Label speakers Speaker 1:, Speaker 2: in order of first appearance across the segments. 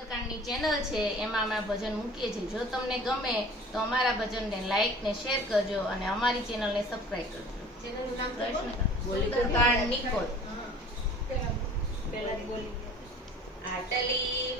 Speaker 1: સુંદરકાંડની channel છે એમાં અમે ભજન મૂકીએ છીએ. જો તમને ગમે તો અમારા ભજનને લાઇક ને શેર કરજો અને અમારી ચેનલને સબસ્ક્રાઇબ કરજો.
Speaker 2: ચેનલનું નામ
Speaker 1: કૃષ્ણ સુંદરકાંડ નિકોલ.
Speaker 3: આટલી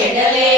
Speaker 3: ಎಡಲೇ